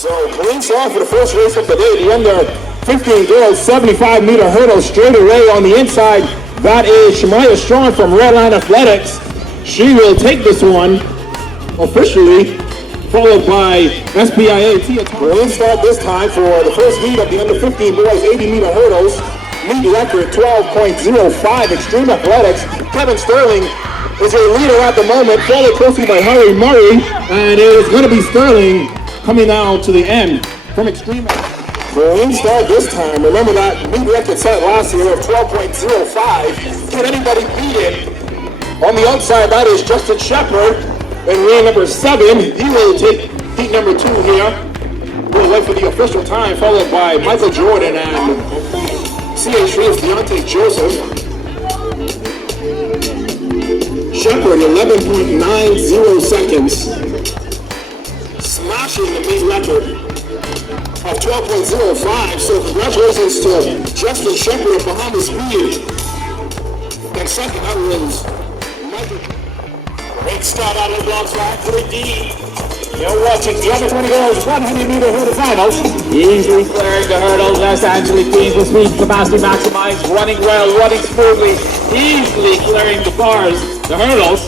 So, points off for the first race of the day. The under 15 girls 75-meter hurdle straight away on the inside. That is Shemaya Strong from Redline Athletics. She will take this one officially, followed by SPIA Tia Thomas. We'll start this time for the first meet of the under 15 boys 80-meter hurdles. Meet record 12.05. Extreme Athletics. Kevin Sterling is a leader at the moment, followed closely by Harry Murray, and it is going to be Sterling coming now to the end from Extreme. We'll start this time. Remember that meet record set last year of 12.05. Can anybody beat it? On the outside, that is Justin Shepard in lane number 7. He will take heat number 2 here. We'll wait for the official time, followed by Michael Jordan and CH3's Deontay Joseph. Shepard, 11.90 seconds. Smashing the meet record of 12.05. So congratulations to Justin Shepard of Bahamas Speed. And second, that was Michael. Great start out of the blocks for Anthony D. You're watching the under 20 girls 100-meter hurdle finals. Easily clearing the hurdles as Angelique Dean with speed capacity maximized, running well, running smoothly, easily clearing the bars, the hurdles.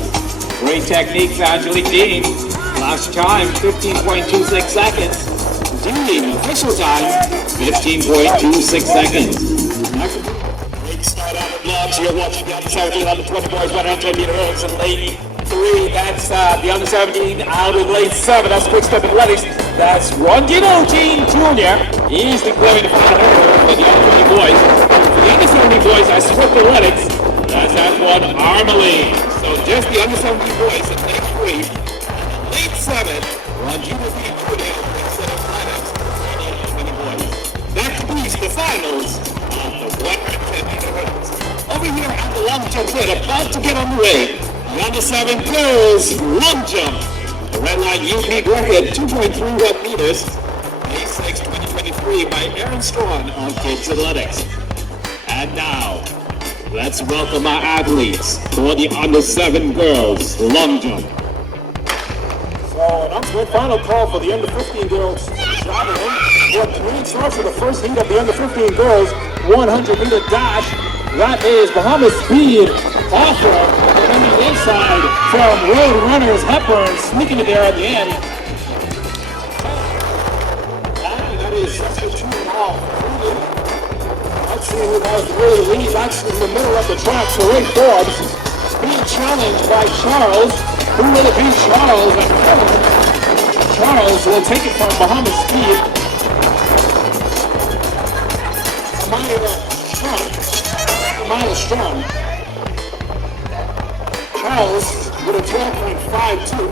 Great techniques, Angelique Dean. Last time, 15.26 seconds. Dean, official time, 15.26 seconds. Great start out of the blocks. You're watching the under 17, under 20 boys 100-meter hurdles in lane 3. That's the under 17 out of lane 7. That's Quick Step Athletics. That's Rondino Jean Jr. He's declaring the final hurdle for the under 20 boys. For the under 17 boys, that's Swift Athletics. That's that one, Armaline. So just the under 17 boys in lane 3. Lane 7, Rondino Jean Jr. Quick Step Athletics. For the under 20 boys. That completes the finals of the 110-meter hurdles. Over here at the long jump set, about to get on the way. The under 7 girls long jump. The Redline UP record 2.31 meters. May 6, 2023 by Aaron Strong on Kids Athletics. And now, let's welcome our athletes for the under 7 girls long jump. So announcement, final call for the under 15 girls javelin. What green starts for the first heat of the under 15 girls 100-meter dash. That is Bahamas Speed Offer on the inside from Road Runners Hepburn, sneaking it there at the end. And that is substitute off. Let's see who has the early lead. That's in the middle of the track. So Ray Forbes being challenged by Charles. Who will it be? Charles and Kevin. Charles will take it from Bahamas Speed. Amaya Strong. Charles with a 12.52.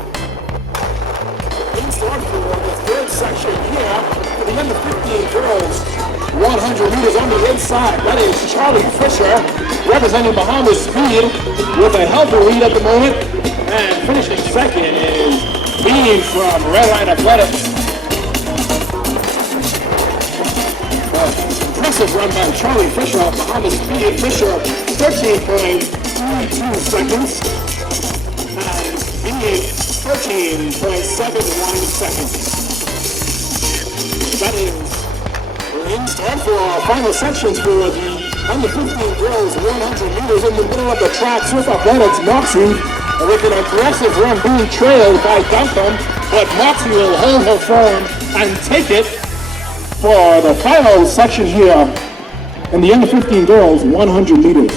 In start for the third section here for the under 15 girls. 100 meters on the inside. That is Charlie Fisher representing Bahamas Speed with a healthy lead at the moment. And finishing second is Bean from Redline Athletics. Impressive run by Charlie Fisher of Bahamas Speed. Fisher 13.32 seconds. And Bean 13.71 seconds. That is in start for our final sections for the under 15 girls 100 meters in the middle of the track. Swift Athletics Moxie with an aggressive run being trailed by Duncan, but Moxie will hold her form and take it for the final section here in the under 15 girls 100 meters.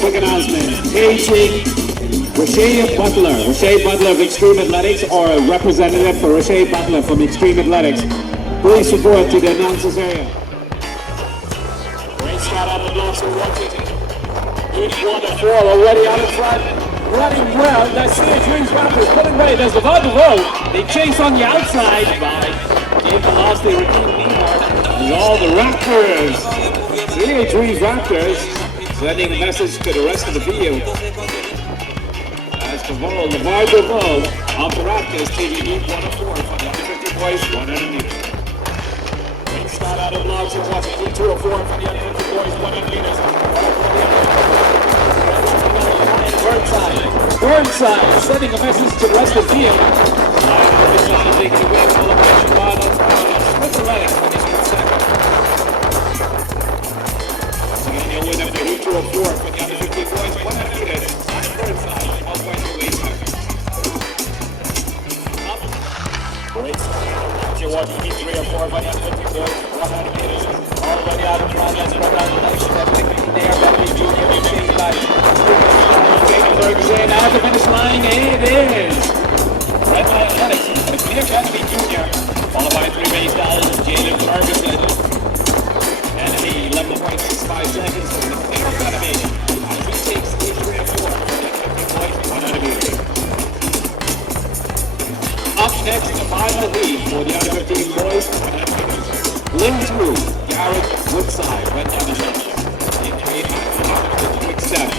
Quick announcement, paging Rashay Butler. Rashay Butler of Extreme Athletics, or a representative for Rashay Butler from Extreme Athletics. Please report to the announcers area. Great start out of the blocks for Washington. Each 1 to 4 already out in front. Running well. That's CH3's Raptors pulling away. There's the Road. They chase on the outside by Dave Velocity, Raheem Nehart, and all the Raptors. CH3's Raptors sending a message to the rest of the field. As Cavall, LeVar Deveau of the Raptors taking Heat 1 to 4 from the under 50 boys 100 meters. Great start out of the blocks and watching Heat 2 to 4 from the under 50 boys 100 meters. Burnside sending a message to the rest of the field. This line is taking away from the pressure line with the legs for this second. So you'll win up to 204 for the under 15 points. 100 meters. Burnside, 1.28 seconds. Up. Great start. You're watching heat 3 or 4 by the under 15 points. 100 meters. Already out of front. Let's spread out the legs. There, Bentley Jr. being chased by Ferguson at the finish line. It is Redline Athletics, the Clear Academy Jr., followed by 3 base dollars, Jaden Ferguson. Enemy 11.65 seconds for the Clear Academy. As he takes 3 or 4 points, 100 meters. Up next, the final lead for the under 15 boys. Lane 2, Garrett Woodside, Redline Athletics. Quick step.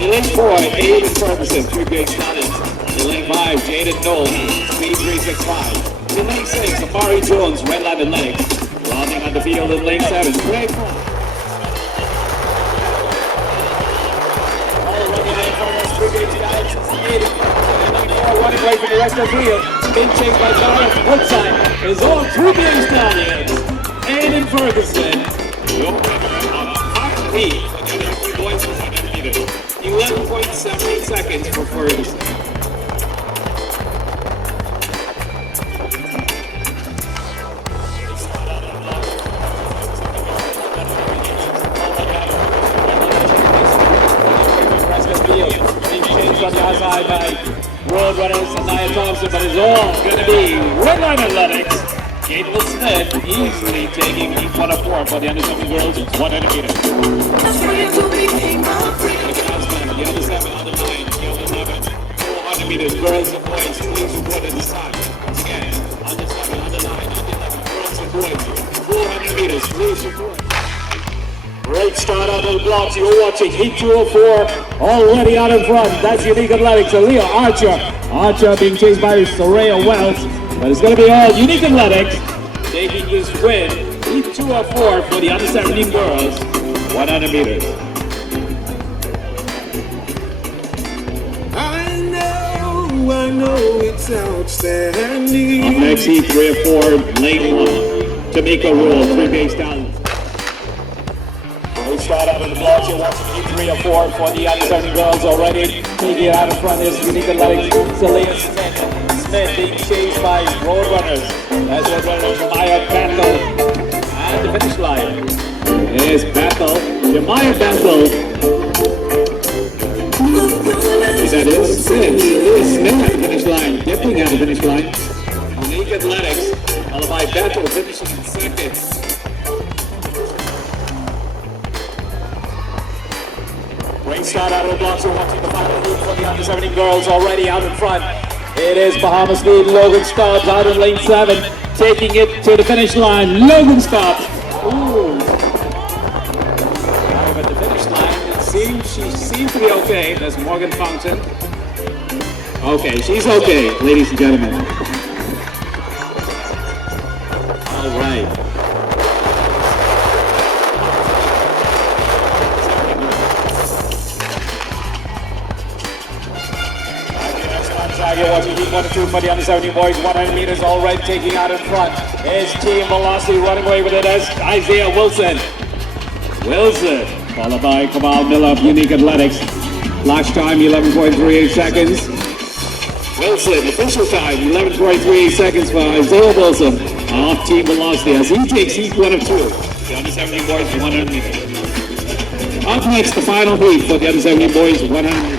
In lane 4, Aiden Ferguson, 3 base dollars. In lane 5, Jaden Knoll, speed 365. In lane 6, Amari Jones, Redline Athletics. Rounding on the field in lane 7, Greg Paul. Already in lane 4, 3 base dollars. Aiden Ferguson, running right for the rest of the field. Being chased by Garrett Woodside. Is all 3 base stallions. Aiden Ferguson. On a hot lead. 11.78 seconds for Ferguson. Being changed on the outside by Roadrunners and Nia Thompson, but it's all going to be Redline Athletics. Caitlin Smith easily taking each 1 of 4 for the under 7 girls 100 meters. The under 7, under 9, the under 11, 400 meters, girls and boys, please report at this time. Once again, under 7, under 9, under 11, girls and boys, 400 meters, please report. Great start out of the blocks. You're watching Heat 204 already out in front. That's Unique Athletics. Aaliyah Archer being chased by Soraya Wells. But it's going to be all Unique Athletics taking this win. Heat 204 for the under 17 girls, 100 meters. I know it's outstanding. Up next, Heat 3 or 4, lane 1. Tamika Rule, 3 base down. We start out in the blocks. You're watching Heat 3 or 4 for the under 17 girls already. Taking it out in front is Unique Athletics. Celia Smith being chased by Roadrunners. That's Roadrunners, Jemiah Bethel. And the finish line is Bethel. Jemiah Bethel. That is Smith at the finish line, dipping at the finish line. Unique Athletics, followed by Bethel finishing in second. Great start out of the blocks. We're watching the final lead for the under 17 girls already out in front. It is Bahamas lead. Logan Stubbs out in lane 7, taking it to the finish line. Logan Stubbs. Ooh. Arrive at the finish line. She seems to be okay. There's Morgan Fountain. Okay, she's okay, ladies and gentlemen. All right. You're watching Heat 1 and 2 for the under 17 boys. 100 meters already taking out in front. Is Team Velocity running away with it as Isaiah Wilson. Followed by Kamal Miller of Unique Athletics. Last time 11.38 seconds. Wilson, official time 11.38 seconds for Isaiah Wilson of Team Velocity as he takes Heat 1 of 2. The under 17 boys 100 meters. Up next, the final heat for the under 17 boys 100 meters.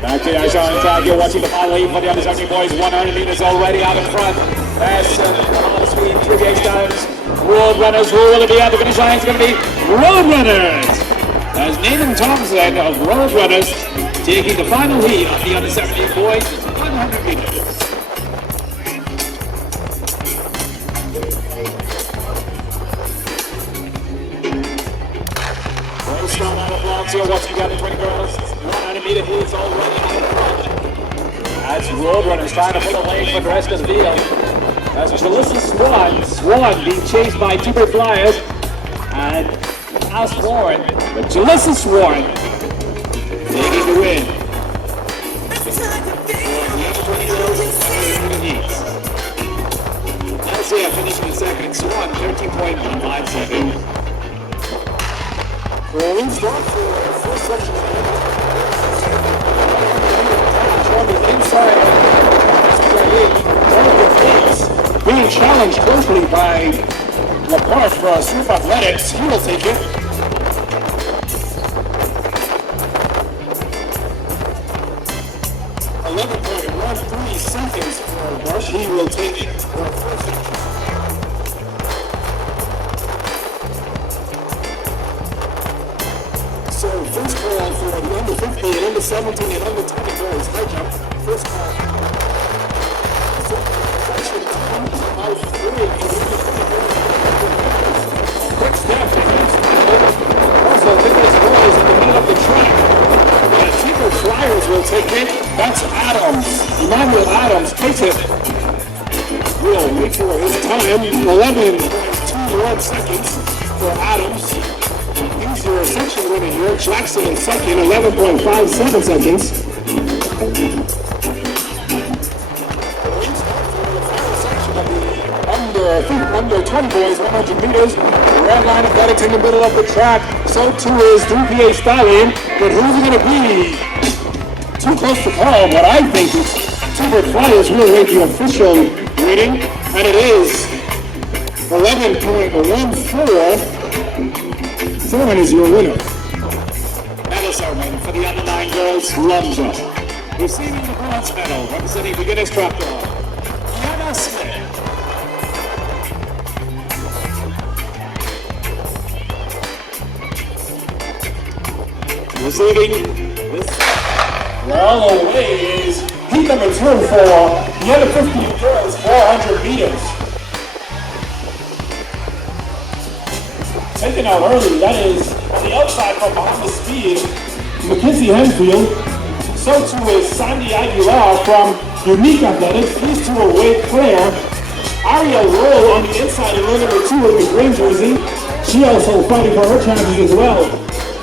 Back to the ice on tag. You're watching the final heat for the under 17 boys 100 meters already out in front. That's Kamal Speed, 3 base times. Roadrunners, who will it be at the finish line? It's going to be Roadrunners. As Nathan Thompson of Roadrunners taking the final heat of the under 17 boys 100 meters. Great start out of blocks here. Watching the under 20 girls. 100 meter heats already out in front. As Roadrunners trying to pull away for the rest of the field. As Jalissa Swan being chased by Timber Flyers and Al Warren, but Jalissa Swan taking to win. Garcia finishing second, Swan 13.15 seconds. Rolling start for first section. On the inside, being challenged closely by Laporte for Surf Athletics. He will take it. 11.13 seconds for Bush. He will take it. So first call for the under 50 and under 17 and under 20 girls. High jump. First call. Quick step. Also, Nicholas Boys in the middle of the track. Tinker Flyers will take it. That's Adams. Emmanuel Adams takes it. We'll wait for his time. 11.21 seconds for Adams. He's your section winner here. Jackson in second. 11.57 seconds. Under 10 boys, 100 meters. Redline Athletics in the middle of the track. So too is 3PA Stallion. But who's it going to be? Too close to call, but I think it's Timber Flyers will rate the official rating. And it is 11.14. Thorne is your winner. Medal ceremony for the under 9 girls, Lumja. Receiving the bronze medal, representing beginners trapdoor, Hannah Smith. Receiving this All the way is heat number 2 for the under 15 girls, 400 meters. Taken out early, that is on the outside from behind the speed, Mackenzie Henfield. So too is Sandy Aguilar from Unique Athletics. These two are way clear. Ariel Roll on the inside in row number 2 with the green jersey. She also fighting for her chances as well.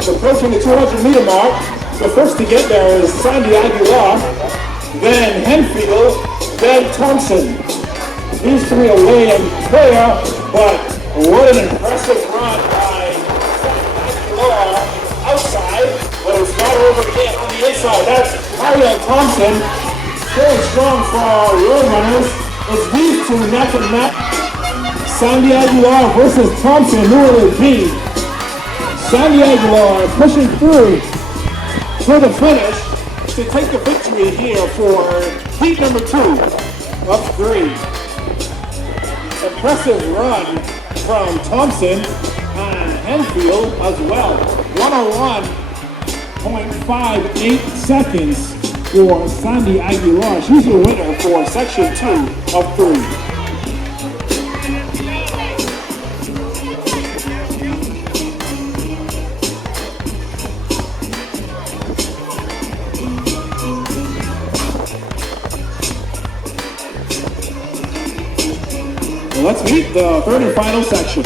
Approaching the 200 meter mark. The first to get there is Sandy Aguilar, then Henfield, then Thompson. These three away and clear, but what an impressive run by Sandy Aguilar outside, but it's not over yet on the inside. That's Ariel Thompson, very strong for road runners. It's these two neck and neck. Sandy Aguilar versus Thompson, who will it be? Sandy Aguilar pushing through for the finish to take the victory here for heat number 2 of 3. Impressive run from Thompson and Henfield as well. 101.58 seconds for Sandy Aguilar. She's your winner for section 2 of 3. Let's meet the third and final section.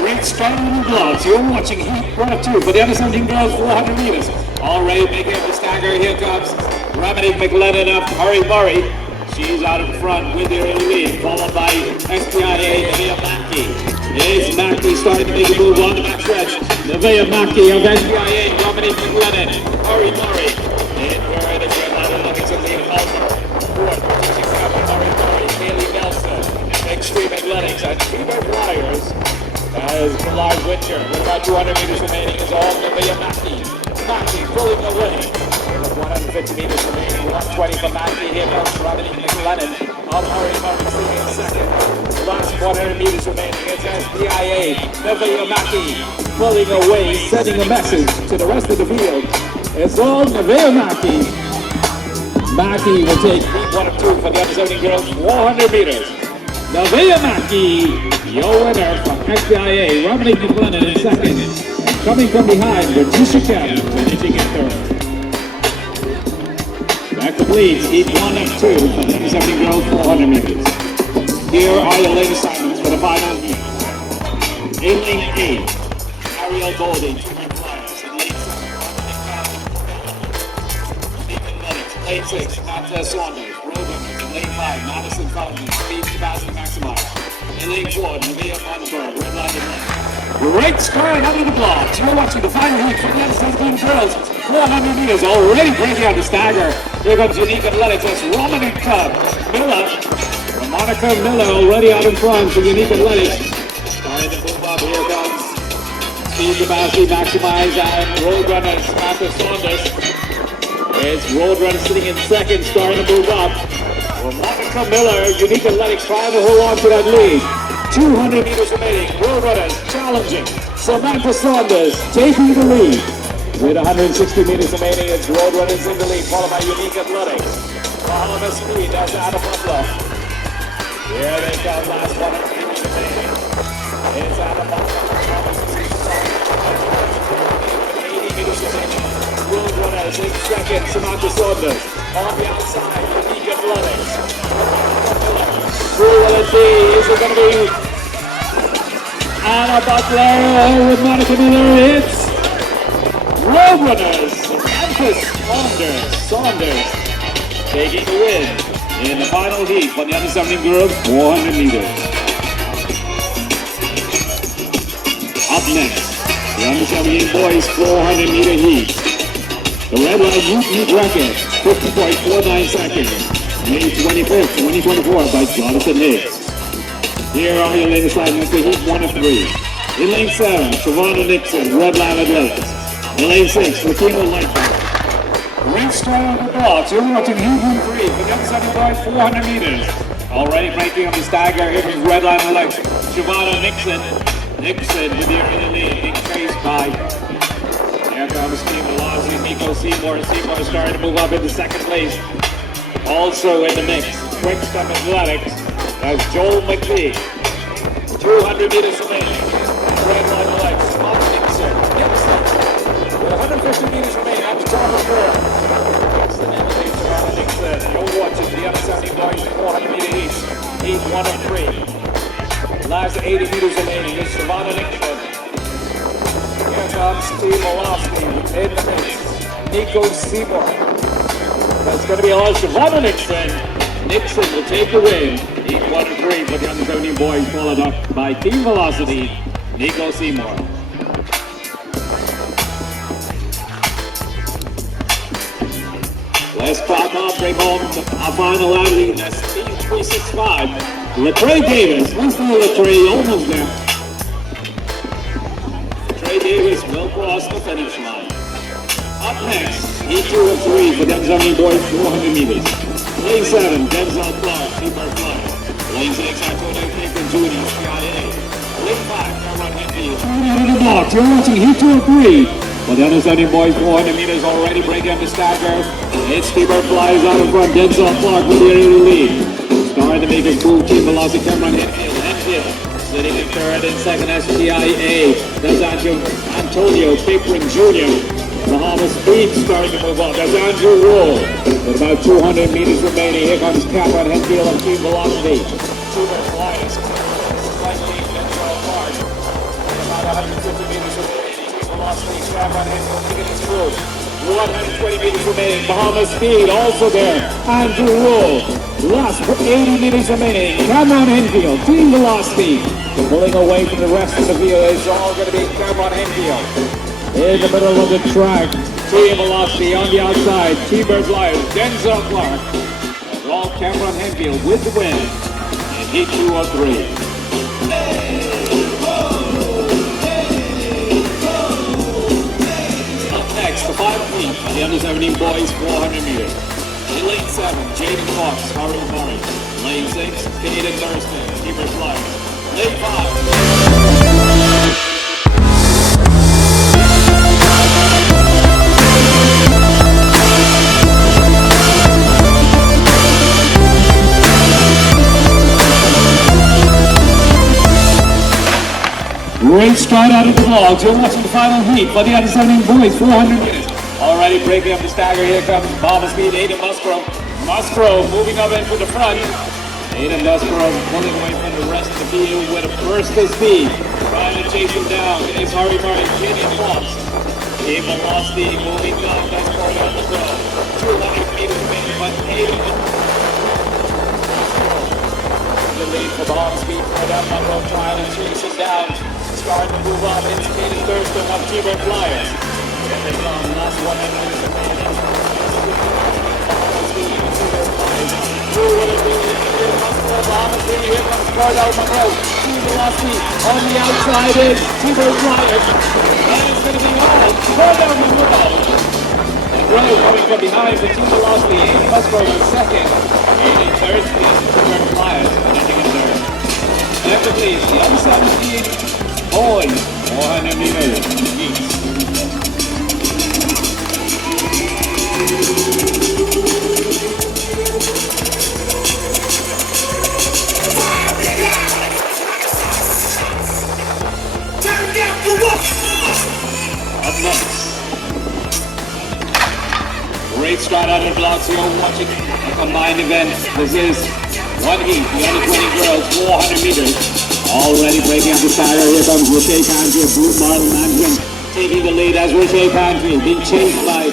great start in the blocks. You're watching heat 1 of 2 for the under 17 girls 400 meters. Already making up the stagger. Here comes Remedy McLennan of Hurry Murray. She's out in front with the early lead, followed by SPIA Nevaeh Mackey. Here's Mackey starting to make a move on the back stretch. Nevaeh Mackey of SPIA, Remedy McLennan, Hurry Murray. In where the Redline looking to lead Almer. Fourth, pushing up Hurry Murray, Haley Nelson, Extreme Athletics, and Fever Flyers. As Millard Winter, with about 200 meters remaining, is all Nevaeh Mackey. Mackey pulling away. With 150 meters remaining, 120 for Mackey. Here comes Remedy McLennan. Murray sitting in second. Last 100 meters remaining. It's SPIA. Nevaeh Mackey pulling away, sending a message to the rest of the field. It's all Nevaeh Mackey. Mackey will take 1 of 2 for the under 17 girls, 400 meters. Nevaeh Mackey, your winner from SPIA. Remedy McLennan in second. Coming from behind, Patricia Kemp finishing in third. Back to bleeds, heat 1 of 2 for the under 17 girls, 400 meters. Here are your lane assignments for the final heat. In lane 8, Ariel Golding, 200 flyers. In lane 7, Lane 6, Matt Saunders. Roadrunners. Lane 5, Madison Fountain. Speed capacity maximized. In lane 4, Nevaeh Montford. Redline in lane. Great start out of the blocks. You're watching the final heat for the under-17 girls. 400 meters already breaking out the stagger. Here comes Unique Athletics. That's Romanica Miller. Monica Miller already out in front for Unique Athletics. Starting to move up. Here comes Speed capacity maximized and Roadrunners. Samantha Saunders. It's Roadrunners sitting in second, starting to move up. Monica Miller, Unique Athletics trying to hold on to that lead. 200 meters remaining. Roadrunners challenging. Samantha Saunders taking the lead. With 160 meters remaining, it's Roadrunners in the lead, followed by Unique Athletics. Bahamas Speed, that's Adam Butler. Here they come, last 100 meters remaining. It's Adam Butler. 80 meters remaining. Roadrunners in second, Samantha Saunders. On the outside, Unique Athletics. Who will it be? Is it going to be Anna Butler with Monica Miller? It's Roadrunners. Samantha Saunders taking the win in the final heat for the under-17 girls 400 meters. Up next, the under-17 boys 400 meter heat. The Redline youth heat record, 50.49 seconds. May 25th, 2024 by Jonathan Hicks. Here are your latest lineups for heat 1 of 3. In lane 7, Savannah Nixon, Redline Athletics. In lane 6, Latino Lightning. Great start on the blocks. You're watching heat 1 3 for the under-17 boys 400 meters. Already breaking on the stagger. Here comes Redline Athletics. Savannah Nixon with the early lead, being chased by here comes Team Velocity, Nico Seymour. Seymour starting to move up into second place. Also in the mix, Quick Step Athletics, that's Joel McPhee. 200 meters remaining. Redline Athletics, Nixon. With 150 meters remaining at the top of the curve. Nixon in the lead, Savannah Nixon. You're watching the under-17 boys 400 meter east. Heat 1 of 3. Last 80 meters remaining is Savannah Nixon. Here comes Team Velocity in the mix. Nico Seymour. That's going to be all Savannah Nixon. Nixon will take the win. Heat 1 of 3 for the under-17 boys, followed up by Team Velocity, Nico Seymour. Let's pop up, bring home our final landing. That's Team 365. Latrey Davis. Let's go, Latrey, almost there. Latrey Davis will cross the finish line. Up next, heat 2 of 3 for the under-17 boys 400 meters. Lane 7, Denzel Clark, Super Clark. Lane 6, Antonio Capron Jr., CIA. Lane 5, Cameron Henfield. Out of the box, you're watching heat 2 of 3 for the under-17 boys 400 meters, already breaking up the stagger. It's Skipper flies out in front, Denzel Clark with the early lead. Starting to make a move, Team Velocity, Cameron Henfield. Sitting in third and second, STIA. That's Antonio Capron Jr. Bahamas Speed starting to move on. That's Andrew Wool. With about 200 meters remaining, here comes Cameron Henfield of Team Velocity. Super Flyers. Right lead, Denzel Clark. About 150 meters remaining. Team Velocity, Cameron Henfield taking his through. 120 meters remaining. Bahamas Speed also there. Andrew Wool. Last 80 meters remaining. Cameron Henfield, Team Velocity. Pulling away from the rest of the field. It's all going to be Cameron Henfield. In the middle of the track, Team Velocity on the outside, T-Bird Flyers, Denzel Clark. And all Cameron Henfield with the win in heat 2 of 3. Up next, the final heat for the under-17 boys 400 meters. In lane 7, Jaden Fox, Harry Murray. Lane 6, Canadian Thurston, T-Bird Flyers. Lane 5. Great start out of the vlogs. You're watching the final heat for the under-17 boys, 400 meters. Already breaking up the stagger. Here comes Bahamas Speed, Aiden Musgrove. Musgrove moving up into the front. Aiden Musgrove pulling away from the rest of the field with a burst of speed. Trying to chase him down is Harvey Murray, Jadian Fox. Team Velocity moving up. That's part of the throw. 200 meters remaining. Monroe trying to chase it down. Starting to move up. It's Katie Thurston of T-Bird Flyers. Here they come. Last 100 minutes remaining. Through what it is. Here comes Bahamas. Here comes Cardell Monroe. Team velocity on the outside in T-Bird Flyers. And it's going to be all Cardell Monroe. Monroe coming from behind for Team velocity. Amy Musgrove in second. Amy third. T-Bird Flyers. Nothing in third. After please, the other 17 boys, 400 meters each. Up next. Great start out of the blocks. You're watching a combined event. This is one heat, the under 20 girls, 400 meters. Already breaking up the stagger. Here comes Rochelle Pantry of Blue Marlin Management, taking the lead as Rochelle Pantry, being chased by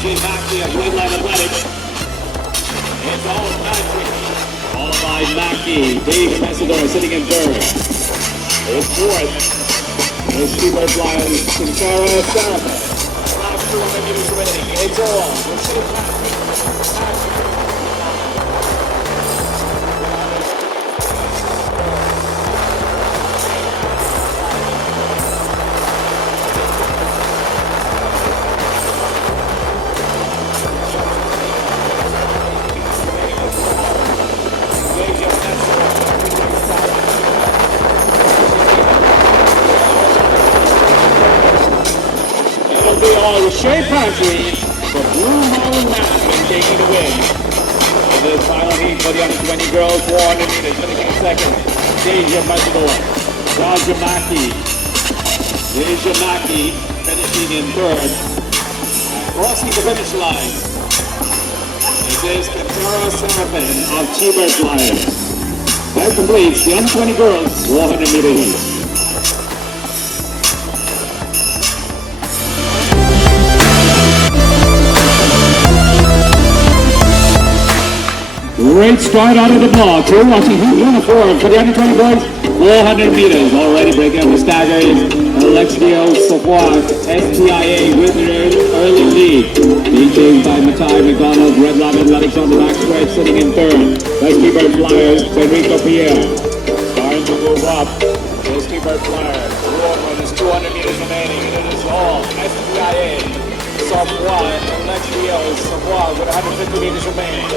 J. Mackey of Redline Athletics. It's all Pantry, followed by Mackey. Dave Messidor sitting in third. It's fourth. It's T-Bird Flyers, Sincera Sarah. Last 200 meters remaining. It's all Rochelle Pantry. Shea Pantry for Blue Marlin Management taking the win. In this final heat for the under 20 girls, 400 meters, finishing in second. Deja Matador, Deja Mackey finishing in third. Crossing the finish line. It is Katara Seraphin of T-Bird Flyers. That completes the under 20 girls, 400 meter heat. Great start out of the block. We're watching heat uniform for the under 20 boys. 400 meters already breaking up the stagger is Alexio Savoy, STIA with an early lead. Being chased by Matai McDonald, Redline Athletics on the back stretch, sitting in third. That's T-Bird Flyers, Federico Pierre. Starting to move up. There's T-Bird Flyers. There's 200 meters remaining, and it is all STIA. Savoy, Alexio Savoy with 150 meters remaining.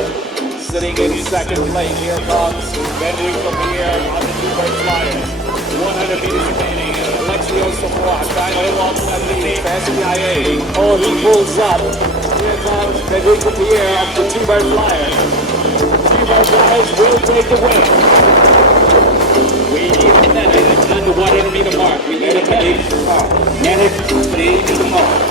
Sitting in second place, here comes Benwick from here on the T-Bird Flyers. 100 meters remaining. Alexio Savoy trying to hold on to that lead for SPIA. Oh, he pulls up. Here comes Benwick from here of the T-Bird Flyers. T-Bird Flyers will take the win. We need a medic under 100 meter mark. We need a medic. Medic, they need the mark.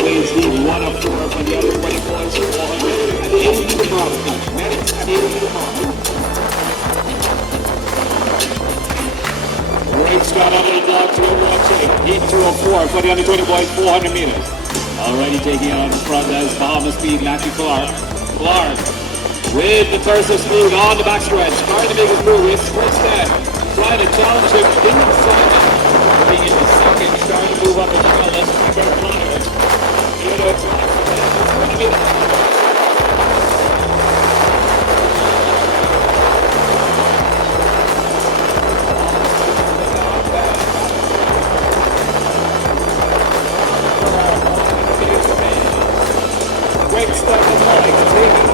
Please leave 1 of 4 for the other 20 points. 400 at the 80 meter mark. Medics at the 80 meter mark. Great start out of the block to watching. Heat 204 for the under 20 boys, 400 meters. Already taking out in front as Bahamas speed, Matthew Clark. Clark with the burst of speed on the backstretch. Trying to make his move. It's quick step. Trying to challenge him. Didn't decide it. Being in the second, starting to move up as well. Let's keep our Flyers. Here to attack. It's going to be great stuff in life. Taking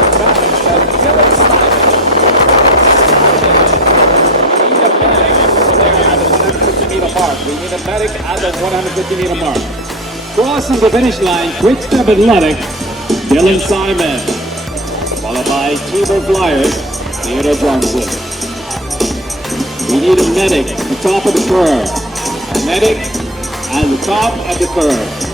advantage of Dylan Simon. We need a medic at the 150 meter mark. Crossing the finish line, quick step athletic, Dylan Simon. Followed by T-Bird Flyers, Theodore Johnson. We need a medic at the top of the curve. Medic at the top of the curve.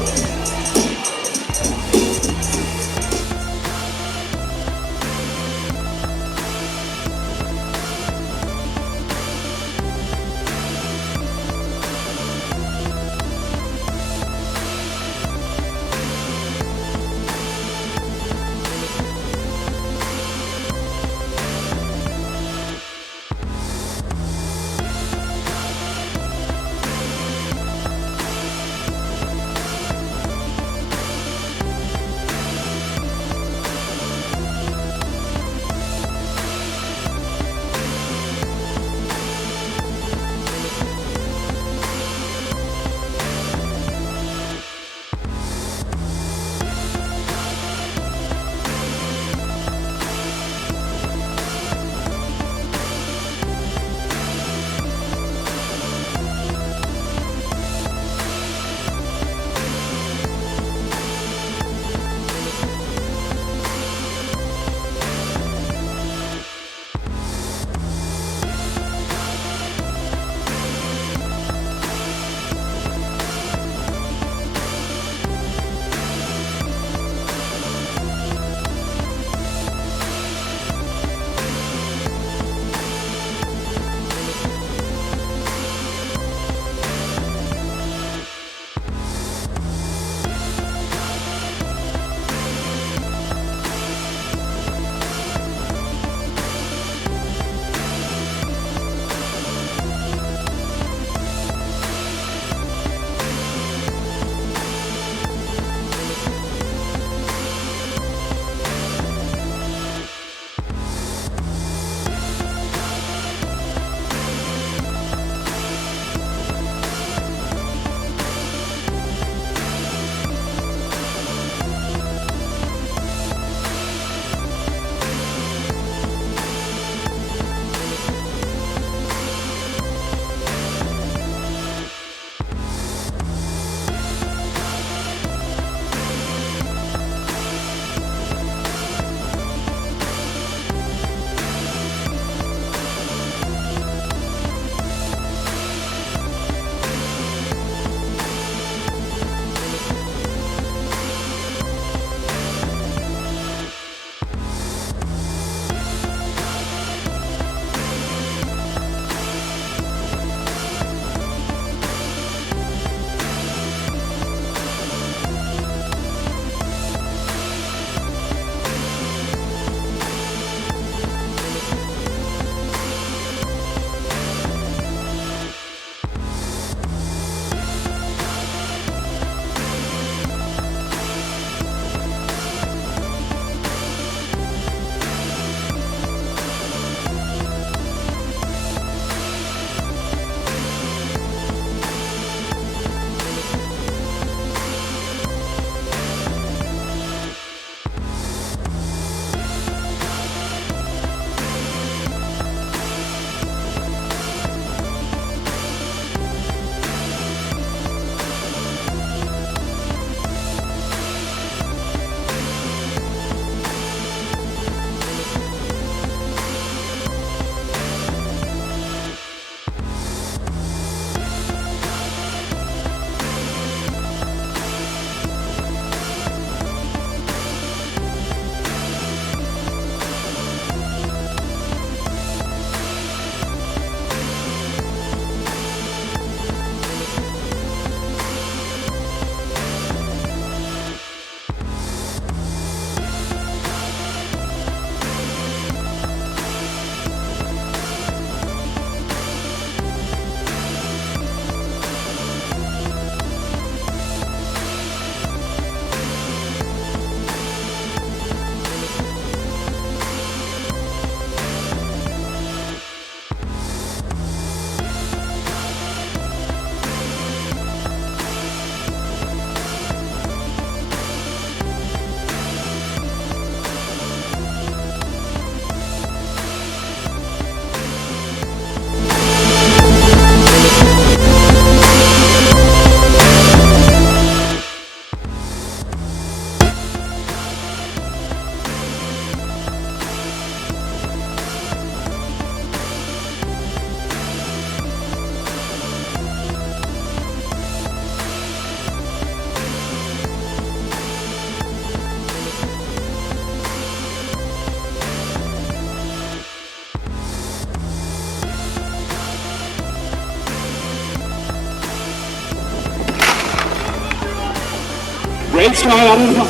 Great stride out of the block.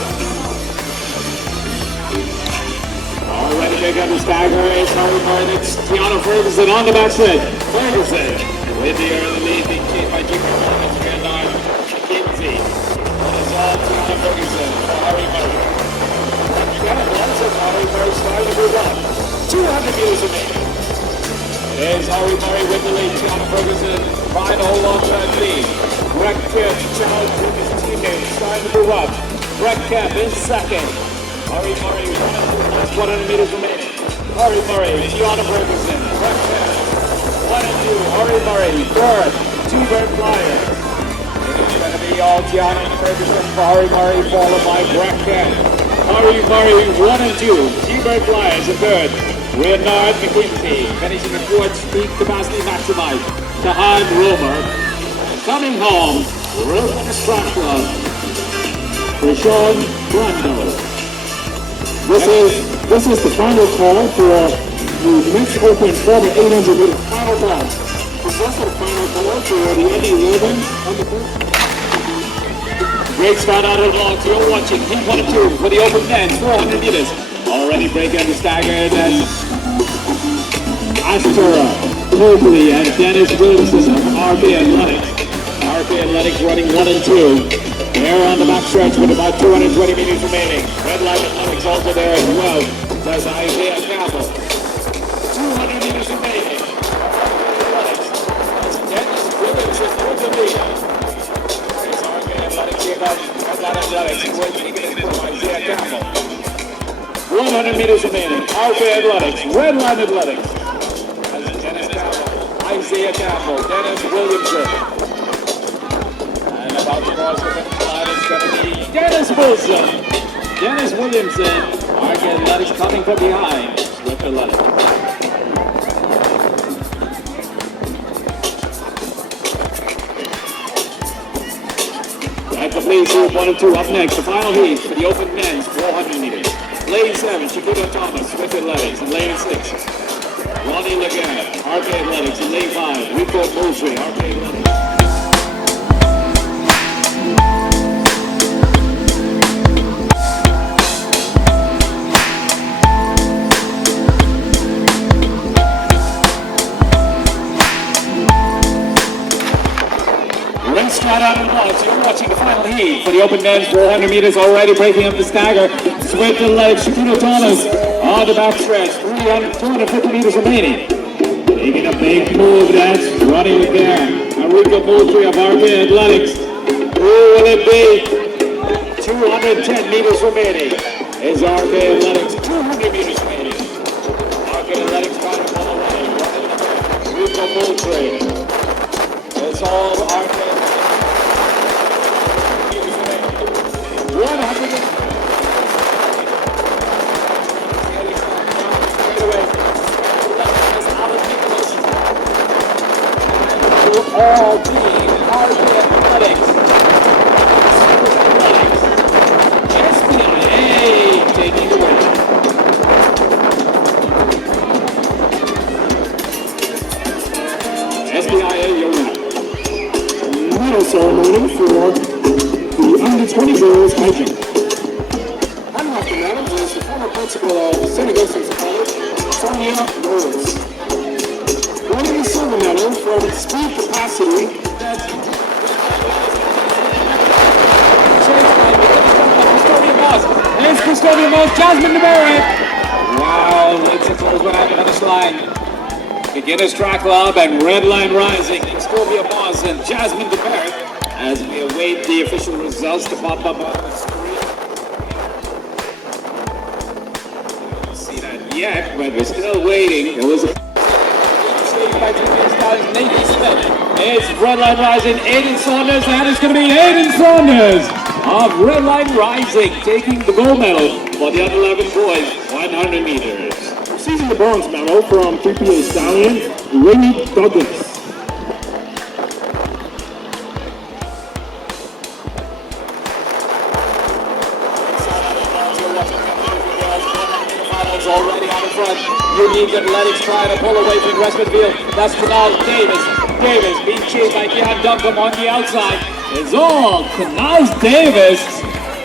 Already pick up the stagger. It's Harvey Martin. It's Tiana Ferguson on the backstretch. Ferguson with the early lead, being chased by Junior Collins, Redline, McKenzie. It's all Tiana Ferguson for Harvey Martin. Tiana Ferguson, Harvey Martin starting to move up. 200 meters remaining. There's Harvey Murray with the lead. Tiana Ferguson trying to hold on to that lead. Greg Kemp challenged with his teammates, trying to move up. Greg Kemp in second. Harvey Murray, last 100 meters remaining. Harvey Murray, Tiana Ferguson, Greg Kemp. 1 and 2, Harvey Murray, third, two-bird flyer. It's going to be all Tiana Ferguson for Harvey Murray, followed by Greg Kemp. Harvey Murray, 1 and 2, two-bird flyers, the third. Renard McKenzie finishing the fourth, speed capacity maximized. Tahan Romer coming home, Roman Track Club for Sean Brando. This is the final call for the next Open for the 800 meter final call. This is also the final call for the Indy 11 on the court. Great start out of the blocks. You're watching Heat 1 and 2 for the Open men's 400 meters. Already breaking the stagger. That's Astura Mobley and Dennis Wilson of RK Athletics. RK Athletics running 1 and 2. They're on the backstretch with about 220 meters remaining. Redline Athletics also there as well. That's Isaiah Campbell. 200 meters remaining. Athletics. That's Dennis Wilson with the lead. There's RK Athletics here about Redline Athletics. Taking his foot Isaiah Campbell. 100 meters remaining. RK Athletics. Redline Athletics. Isaiah Campbell, Dennis Williamson. And about to cross the finish line, it's going to be Dennis Wilson. Dennis Williamson. RK Athletics coming from behind with the letter. At the Blaze Group 1 and 2 up next, the final heat for the Open men's 400 meters. Lane 7, Shakira Thomas with Athletics, and lane 6. Ronnie Lagarde, RK Athletics, in lane 5, Rico Mosley, RK Athletics. Race start out in blocks. You're watching the final heat for the Open men's 400 meters, already breaking up the stagger. Swift Athletics, Shakira Thomas on the backstretch, 250 meters remaining. Taking a big move, that's running with there. Enrico Moultrie of RK Athletics. Who will it be? 210 meters remaining. Is RK Athletics, 200 meters remaining. RK Athletics trying to pull away. Enrico Moultrie. It's all RK Athletics. 100. All team, RK Athletics. SPIA taking the win. SPIA, your winner. Medal ceremony for the under 20 girls high jump. Handing off the medals is the former principal of St. Augustine's College, Sonia Rose. Winning the silver medal from speed capacity. There's custodian Moss, Jasmine DeBerrick. Wow, let's close one at the finish line. Beginners Track Club and Redline Rising, Custodian Moss and Jasmine DeBerrick as we await the official results to pop up on the screen. Don't see that yet, but we're still waiting. There was a it's Redline Rising, Aiden Saunders, and it's going to be Aiden Saunders of Redline Rising taking the gold medal for the under 11 boys 100 meters. Receiving the bronze medal from 3PA Stallion, Rainy Douglas. Already out in front. Unique Athletics trying to pull away from the rest of the field. That's Canal Davis. Davis being chased by Keon Duncan on the outside. It's all Canal Davis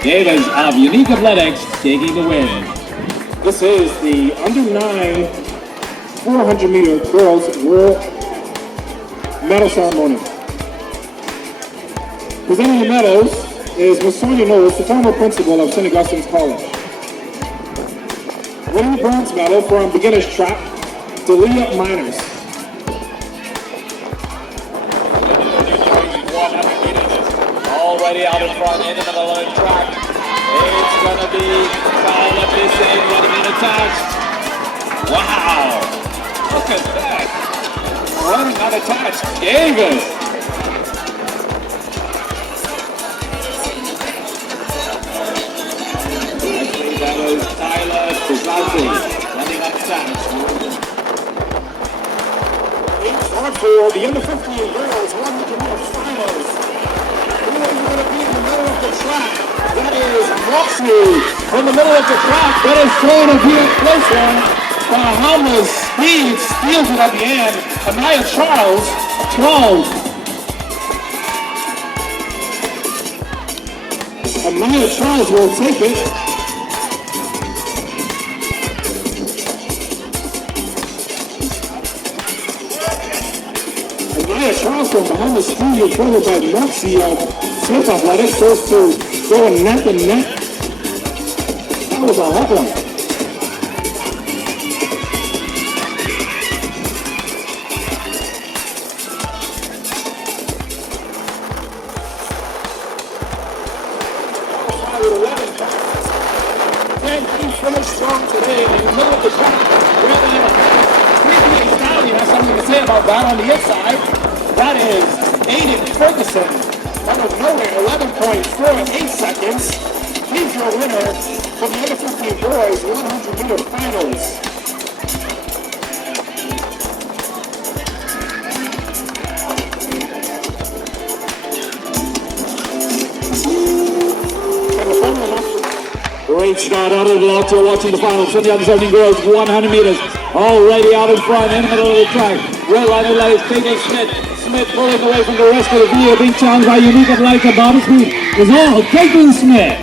Davis of Unique Athletics taking the win. This is the under 9 400 meter girls world medal ceremony. Presenting the medals is Ms. Sonia Knowles, the former principal of St. Augustine's College. Winning the bronze medal from beginner's track, Delia Miners. Already out in front, into the middle of the track. It's going to be Tyler Bissing running in attached. Wow! Look at that! Running unattached. Davis! Actually, that was Tyler Bissing running unattached. Start for the under 15 girls 100 meter finals. Who is going to be in the middle of the track? That is Moxley in the middle of the track. That is thrown a here close one. Bahamas Speed steals it at the end. Anaya Charles, 12. Amaya Charles will take it. Amaya Charles from Bahamas Speed is followed by Moxie of Smith Athletics. Goes to go neck and neck. That was a hot one. Finished strong today in the middle of the track. Redline Stallion has something to say about that on the inside. That is Aiden Ferguson out of nowhere, 11.48 seconds. He's your winner for the under 15 boys 100 meter finals. Great start out of the block. You're watching the finals from the under 17 girls, 100 meters. Already out in front, in the middle of the track. Redline Athletics taking Smith. Smith pulling away from the rest of the field. Being challenged by Unique Athletics and Bobby Speed is all taking Smith.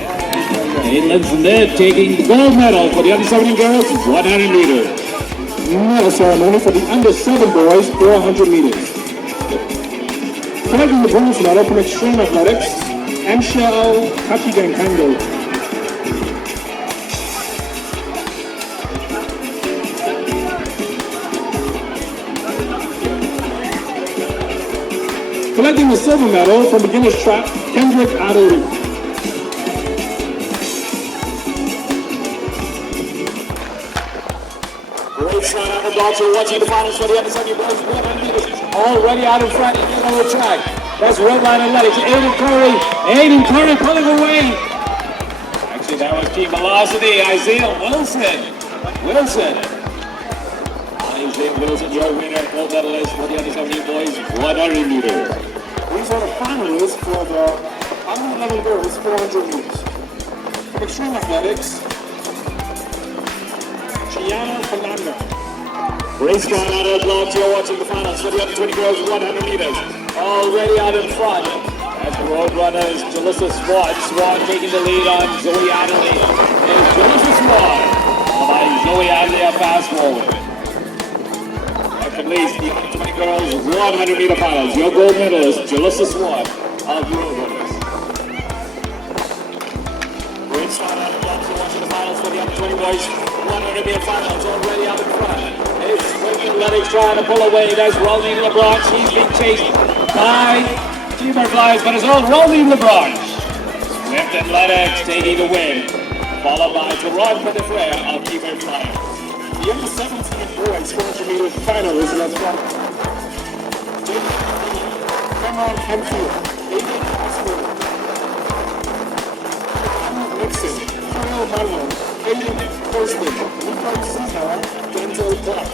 Caitlin Smith taking the gold medal for the under 17 girls, 100 meters. Medal ceremony for the under 7 boys, 400 meters. Collecting the bronze medal from Extreme Athletics, Anshel Kachigankando. Collecting the silver medal from beginner's track, Kendrick Adderley. Great shot out of the block. You're watching the finals for the under 17 boys, 100 meters. Already out in front, in the middle of the track. That's Redline Athletics. Aiden Curry pulling away. Actually, that was Team Velocity. Isaiah Wilson. Isaiah Wilson, your winner, gold medalist for the under 17 boys, 100 meters. These are the finalists for the under 11 girls 400 meters. From Extreme Athletics, Gianna Fernando. Great start out of the block. You're watching the finals for the under 20 girls, 100 meters. Already out in front. As the road runners, Jalissa Swan. Swan taking the lead on Zoe Adderley. There's Jalissa Swan. Followed by Zoe Adderley a fast forward. Completes the under 20 girls 100 meter finals. Your gold medalist, Jalissa Swan of Road Runners. Great start out of the block. You're watching the finals for the under 20 boys 100 meter finals. Already out in front. It's Swift Athletics trying to pull away. That's Rolling LeBron. She's being chased by Keeper Flies, but it's all Rolling LeBron. Swift Athletics taking the win. Followed by Gerard Petitfrere of Keeper Flies. The under 17 boys 400 meters finalists, and that's from Cameron Hempfield, Aiden Osborne, Nixon, Kyle Marlowe, Aiden Forsman, Nico Cesar, Denzel Clark.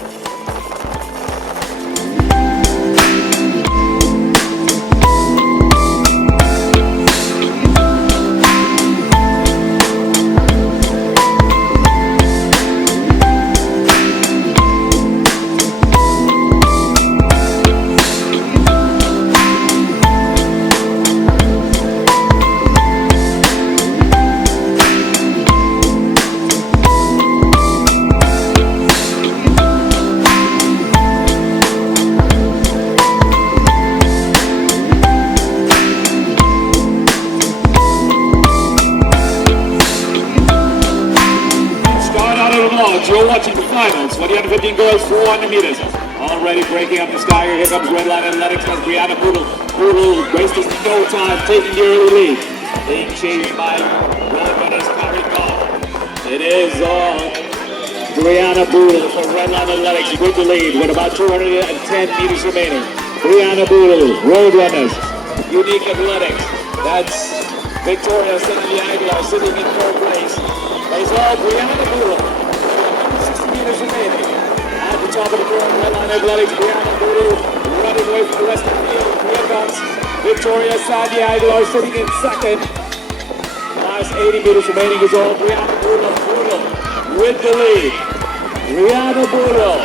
finals for the under 15 girls 400 meters. Already breaking up the sky here. Here comes Redline Athletics. That's Brianna Boodle. Boodle wasting no time, taking the early lead. Being chased by Rollers Carrie Call. It is Brianna Boodle for Redline Athletics with the lead with about 210 meters remaining. Brianna Boodle, Roadrunners, Unique Athletics. That's Victoria Sandy Aguilar sitting in third place. It's all Brianna Boodle. 60 meters remaining. At the top of the board, Redline Athletics, Brianna Boodle running away from the rest of the field. Here comes Victoria Sandy Aguilar sitting in second. Last 80 meters remaining is all Brianna Boodle. Boodle with the lead. Brianna Boodle.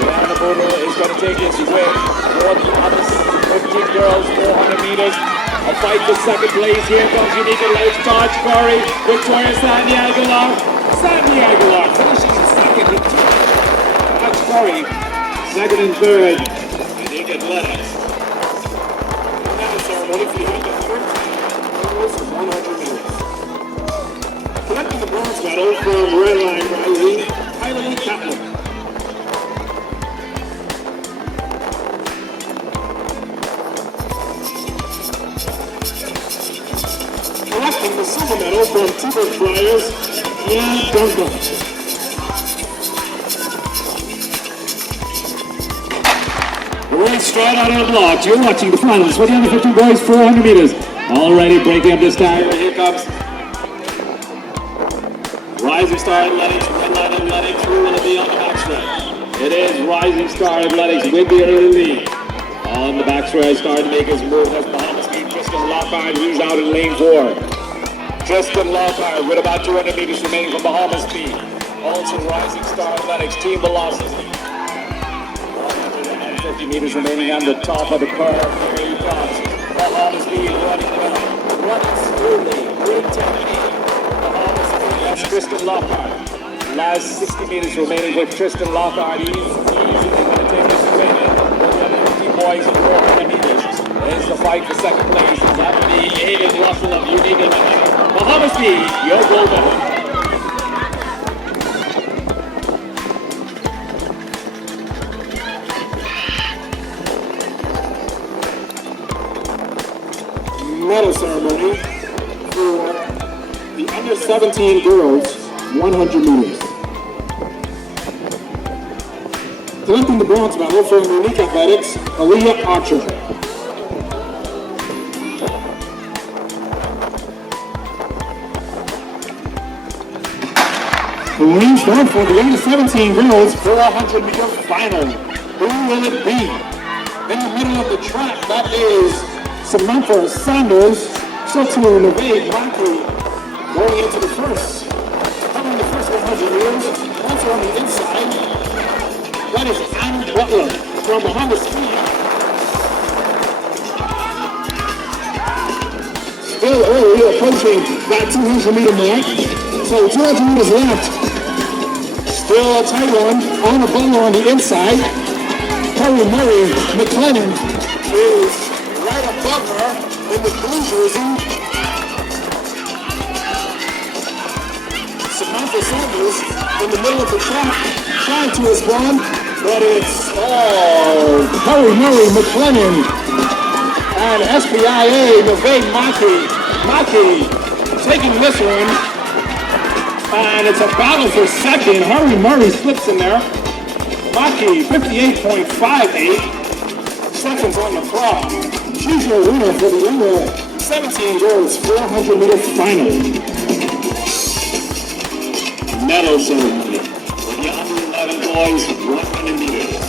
Brianna Boodle is going to take his win for the other 15 girls, 400 meters. A fight for second place. Here comes Unique Athletics, Taj Curry, Victoria Sandy Aguilar. Sandy Aguilar finishing in second. Taj Curry, second and third. Unique Athletics. Now ceremony for the under 13 girls 100 meters. Collecting the bronze medal from Redline Rising, Kylie Catlin. Collecting the silver medal from T-Bird Flyers, Ian Duncan. Race straight out of the blocks. You're watching the finals for the under 15 boys 400 meters. Already breaking up this time. Here comes Rising Star Athletics, Redline Athletics. Who will it be on the backstretch? It is Rising Star Athletics with the early lead. On the backstretch, starting to make his move. That's Bahamas Speed. Tristan Lockhart, who's out in lane 4. Tristan Lockhart with about 200 meters remaining from Bahamas Speed. Also Rising Star Athletics, team velocity. 150 meters remaining on the top of the curve. Here he comes. Bahamas Speed running well. Running smoothly. Great technique. Bahamas Speed. That's Tristan Lockhart. Last 60 meters remaining with Tristan Lockhart. He's easily going to take this win. Boys in 400 meters. There's the fight for second place. It's happening. Aiden Russell of Unique Athletics. Bahamas Speed, your gold medal. Medal ceremony for the under 17 girls 100 meters. Collecting the bronze medal from Unique Athletics, Aaliyah Archer. The lane start for the under 17 girls 400 meter final. Who will it be? In the middle of the track, that is Samantha Sanders, Sotu Neve Blanky, going into the first. Covering the first 100 meters, also on the inside. That is Annie Butler from Bahamas Speed. Still early, approaching that 200 meter mark. So 200 meters left. Still a tight one on the Butler on the inside. Corey Murray McLennan is right above her in the blue jersey. Samantha Sanders in the middle of the track, trying to respond, but it's Corey Murray McLennan and SPIA Neve Maki taking this one. And it's a battle for second. Harry Murray slips in there. Maki, 58.58 seconds on the clock. She's your winner for the under 17 girls 400 meter final. Medal ceremony for the under 11 boys 100 meters.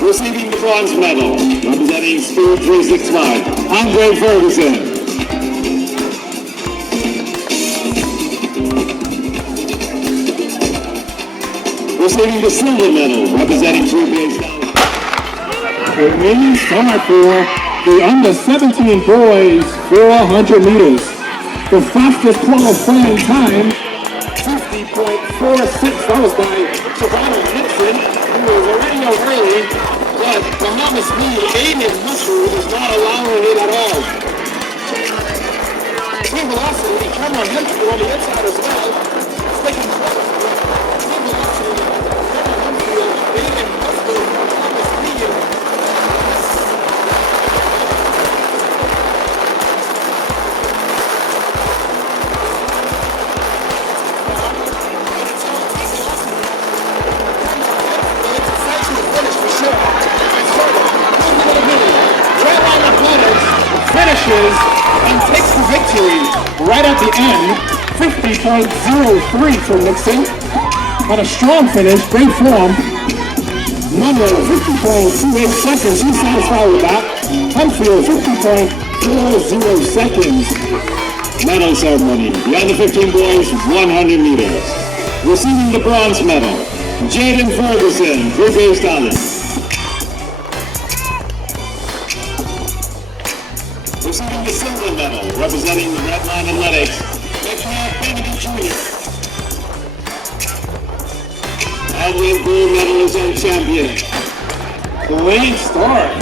Receiving the bronze medal, representing Speed 365, Andre Ferguson. Receiving the silver medal, representing Troop A winning start for the under 17 boys 400 meters. The fastest qualifying time, 50.46. That was by Savannah Nixon, who was already out early, but Bahamas Speed, Aiden Russell is not allowing it at all. Team velocity, Cameron Henry on the inside as well, sticking close. Redline Athletics finishes and takes the victory right at the end, 50.03 for Nixon. On a strong finish, great form. Monroe, 50.28 seconds, he's satisfied with that. Hunfield, 50.40 seconds. Medal ceremony. The under 15 boys, 100 meters. Receiving the bronze medal, Jaden Ferguson, Group A status. Receiving the silver medal, representing the Redline Athletics, Kennedy Jr. And with gold medal is our champion. Great start.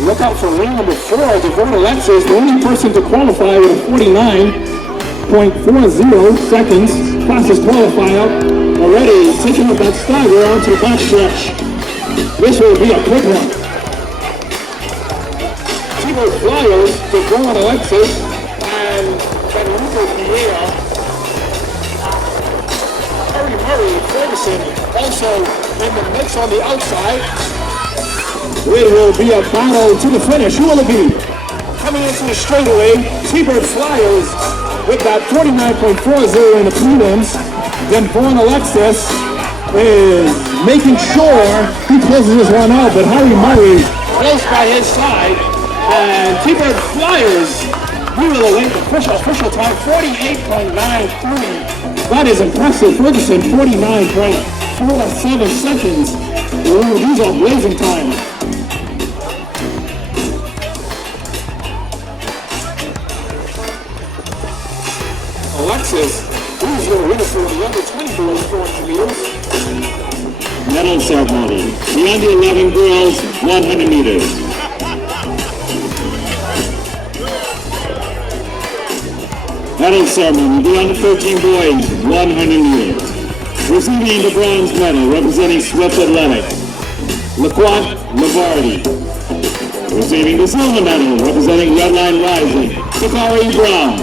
Look out for ring number 4, Devon Alexis, the only person to qualify with a 49.40 seconds. Fastest qualifier already taking up that stagger onto the back stretch. This will be a quick one. T-Bird Flyers, Devon Alexis, and Federico Vieira. Harry Murray, Ferguson, also in the mix on the outside. It will be a battle to the finish. Who will it be? Coming into the straightaway, T-Bird Flyers with that 49.40 in the prelims. Then Vaughn Alexis is making sure he closes this one out, but Harry Murray close by his side. And T-Bird Flyers, we will await the official time, 48.93. That is impressive. Ferguson, 49.47 seconds. Ooh, these are blazing times. Alexis, who's your winner for the under 20 boys 400 meters? Medal ceremony. The under 11 girls, 100 meters. Medal ceremony. The under 13 boys, 100 meters. Receiving the bronze medal, representing Swift Athletics, Laquan Lavardi. Receiving the silver medal, representing Redline Rising, Sakari Brown.